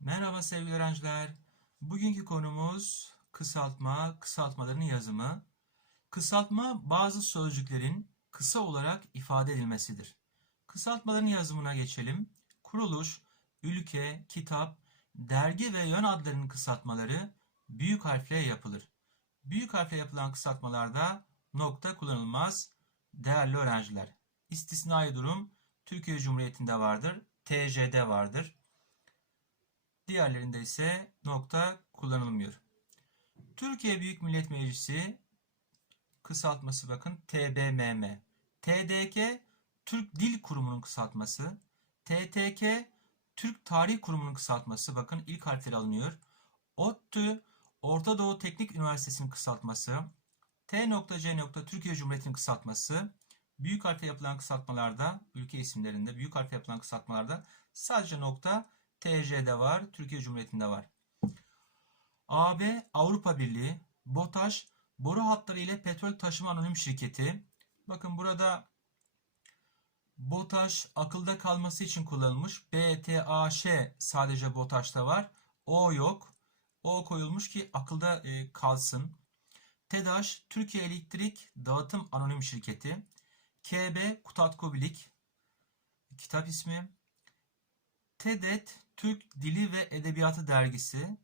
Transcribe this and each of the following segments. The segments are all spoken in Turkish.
Merhaba sevgili öğrenciler. Bugünkü konumuz kısaltma, kısaltmaların yazımı. Kısaltma bazı sözcüklerin kısa olarak ifade edilmesidir. Kısaltmaların yazımına geçelim. Kuruluş, ülke, kitap, dergi ve yön adlarının kısaltmaları büyük harfle yapılır. Büyük harfle yapılan kısaltmalarda nokta kullanılmaz değerli öğrenciler. İstisnai durum Türkiye Cumhuriyeti'nde vardır, TC'de vardır. Diğerlerinde ise nokta kullanılmıyor. Türkiye Büyük Millet Meclisi kısaltması bakın TBMM. TDK Türk Dil Kurumu'nun kısaltması. TTK Türk Tarih Kurumu'nun kısaltması. Bakın ilk harfleri alınıyor. ODTÜ Orta Doğu Teknik Üniversitesi'nin kısaltması. T.C. Türkiye Cumhuriyeti'nin kısaltması. Büyük harfle yapılan kısaltmalarda, ülke isimlerinde büyük harfle yapılan kısaltmalarda sadece nokta TC'de var, Türkiye Cumhuriyeti'nde var. AB Avrupa Birliği, BOTAŞ boru hatları ile petrol taşıma anonim şirketi. Bakın burada BOTAŞ akılda kalması için kullanılmış. BTAŞ sadece BOTAŞ'ta var. O yok. O koyulmuş ki akılda e, kalsın. TEDAŞ Türkiye Elektrik Dağıtım Anonim Şirketi. KB Kutatkobilik kitap ismi. TEDET Türk Dili ve Edebiyatı Dergisi.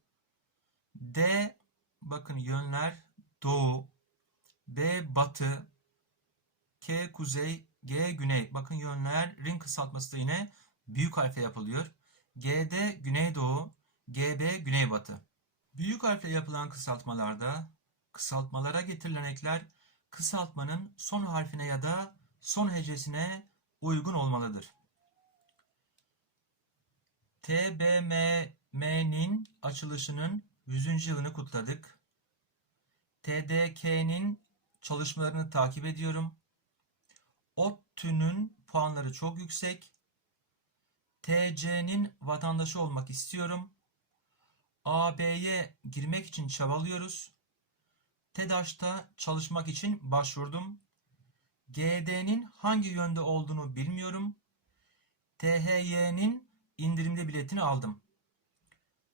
D bakın yönler doğu. B batı. K kuzey. G güney. Bakın yönlerin kısaltması da yine büyük harfle yapılıyor. GD güneydoğu. GB güneybatı. Büyük harfle yapılan kısaltmalarda kısaltmalara getirilen ekler kısaltmanın son harfine ya da son hecesine uygun olmalıdır. TBMM'nin açılışının 100. yılını kutladık. TDK'nin çalışmalarını takip ediyorum. ODTÜ'nün puanları çok yüksek. TC'nin vatandaşı olmak istiyorum. AB'ye girmek için çabalıyoruz. TEDAŞ'ta çalışmak için başvurdum. GD'nin hangi yönde olduğunu bilmiyorum. THY'nin indirimli biletini aldım.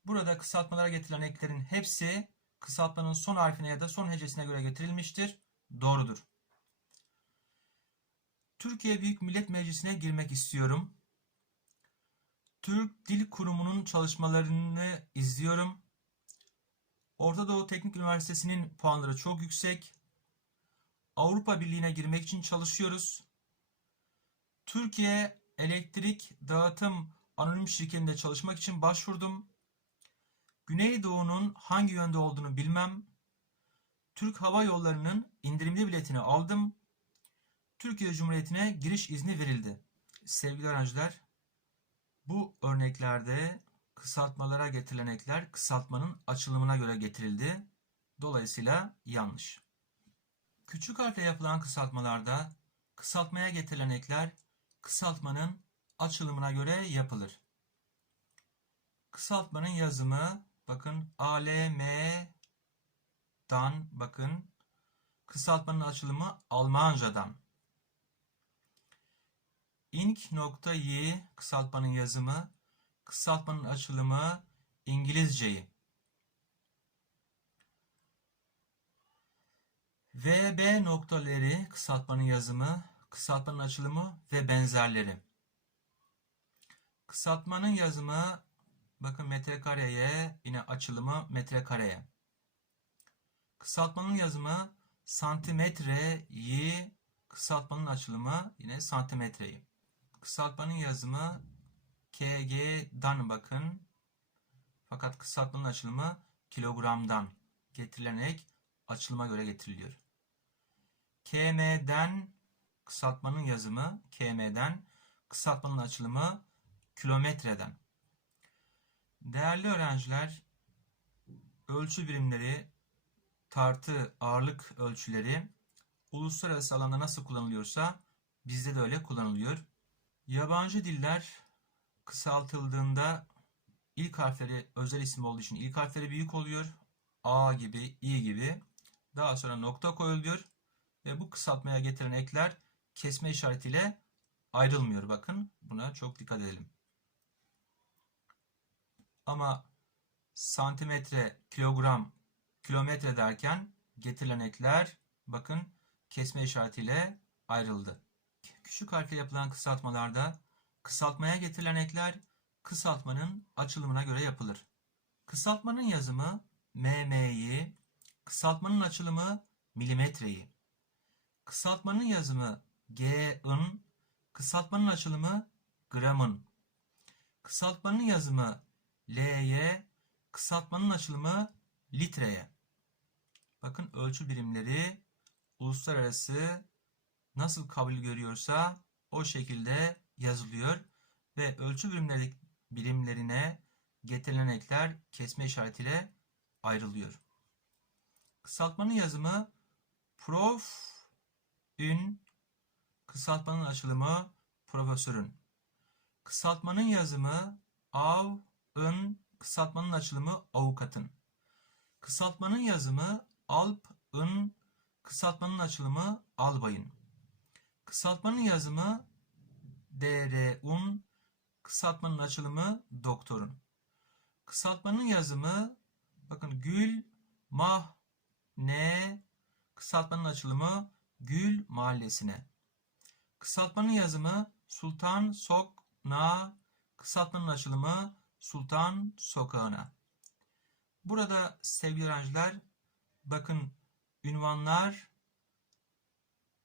Burada kısaltmalara getirilen eklerin hepsi kısaltmanın son harfine ya da son hecesine göre getirilmiştir. Doğrudur. Türkiye Büyük Millet Meclisi'ne girmek istiyorum. Türk Dil Kurumu'nun çalışmalarını izliyorum. Orta Doğu Teknik Üniversitesi'nin puanları çok yüksek. Avrupa Birliği'ne girmek için çalışıyoruz. Türkiye Elektrik Dağıtım Anonim Şirketi'nde çalışmak için başvurdum. Güneydoğu'nun hangi yönde olduğunu bilmem. Türk Hava Yolları'nın indirimli biletini aldım. Türkiye Cumhuriyeti'ne giriş izni verildi. Sevgili öğrenciler, bu örneklerde kısaltmalara getirilen ekler kısaltmanın açılımına göre getirildi. Dolayısıyla yanlış. Küçük harfle yapılan kısaltmalarda kısaltmaya getirilen ekler kısaltmanın açılımına göre yapılır. Kısaltmanın yazımı bakın ALM'dan bakın kısaltmanın açılımı Almancadan. Ink.y kısaltmanın yazımı kısaltmanın açılımı İngilizceyi. VB noktaları kısaltmanın yazımı, kısaltmanın açılımı ve benzerleri. Kısaltmanın yazımı bakın metrekareye yine açılımı metrekareye. Kısaltmanın yazımı santimetreyi kısaltmanın açılımı yine santimetreyi. Kısaltmanın yazımı KG'dan bakın. Fakat kısaltmanın açılımı kilogramdan getirilen ek açılıma göre getiriliyor. KM'den kısaltmanın yazımı KM'den kısaltmanın açılımı kilometreden. Değerli öğrenciler, ölçü birimleri, tartı, ağırlık ölçüleri uluslararası alanda nasıl kullanılıyorsa bizde de öyle kullanılıyor. Yabancı diller kısaltıldığında ilk harfleri özel isim olduğu için ilk harfleri büyük oluyor. A gibi, I gibi. Daha sonra nokta koyuluyor. Ve bu kısaltmaya getiren ekler kesme işaretiyle ayrılmıyor. Bakın buna çok dikkat edelim. Ama santimetre, kilogram, kilometre derken getirilen ekler bakın kesme işaretiyle ayrıldı. Küçük harfle yapılan kısaltmalarda kısaltmaya getirilen ekler kısaltmanın açılımına göre yapılır. Kısaltmanın yazımı mm'yi, kısaltmanın açılımı milimetreyi. Kısaltmanın yazımı g'ın, kısaltmanın açılımı gramın. Kısaltmanın yazımı L'ye, kısaltmanın açılımı litreye. Bakın ölçü birimleri uluslararası nasıl kabul görüyorsa o şekilde yazılıyor ve ölçü birimleri, birimlerine getirilen ekler kesme işaretiyle ayrılıyor. Kısaltmanın yazımı prof ün, kısaltmanın açılımı profesörün. Kısaltmanın yazımı av, ın, kısaltmanın açılımı avukatın. Kısaltmanın yazımı alp, ın, kısaltmanın açılımı albayın. Kısaltmanın yazımı dr-un, kısaltmanın açılımı doktorun. Kısaltmanın yazımı bakın gül, mah, ne, kısaltmanın açılımı Gül Mahallesi'ne. Kısaltmanın yazımı Sultan Sok Na, kısaltmanın açılımı Sultan Sokağı'na. Burada sevgili öğrenciler bakın ünvanlar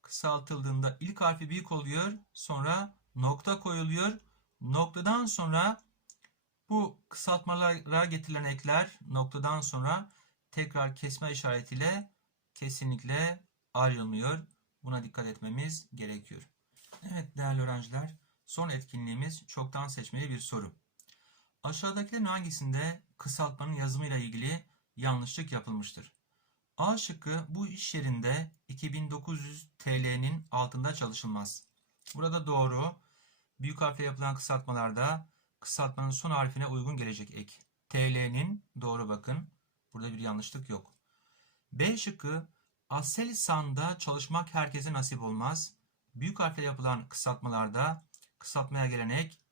kısaltıldığında ilk harfi büyük oluyor. Sonra nokta koyuluyor. Noktadan sonra bu kısaltmalara getirilen ekler noktadan sonra tekrar kesme işaretiyle kesinlikle ayrılmıyor. Buna dikkat etmemiz gerekiyor. Evet değerli öğrenciler, son etkinliğimiz çoktan seçmeli bir soru. Aşağıdakilerin hangisinde kısaltmanın yazımıyla ilgili yanlışlık yapılmıştır? A şıkkı bu iş yerinde 2900 TL'nin altında çalışılmaz. Burada doğru. Büyük harfle yapılan kısaltmalarda kısaltmanın son harfine uygun gelecek ek. TL'nin doğru bakın. Burada bir yanlışlık yok. B şıkkı Aselsan'da çalışmak herkese nasip olmaz. Büyük harfle yapılan kısaltmalarda kısaltmaya gelen ek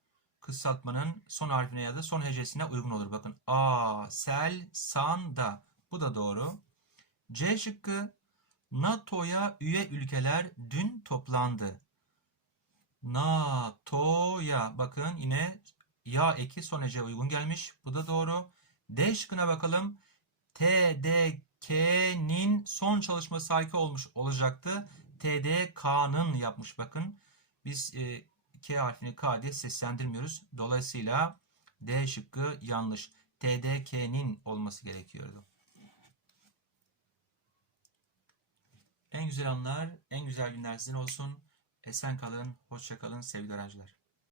kısaltmanın son harfine ya da son hecesine uygun olur. Bakın A, sel, san, da. Bu da doğru. C şıkkı NATO'ya üye ülkeler dün toplandı. NATO'ya bakın yine ya eki son hece uygun gelmiş. Bu da doğru. D şıkkına bakalım. TDK'nin son çalışması harika olmuş olacaktı. TDK'nın yapmış bakın. Biz e, K harfini K diye seslendirmiyoruz. Dolayısıyla D şıkkı yanlış. TDK'nin olması gerekiyordu. En güzel anlar, en güzel günler sizin olsun. Esen kalın, hoşça kalın sevgili öğrenciler.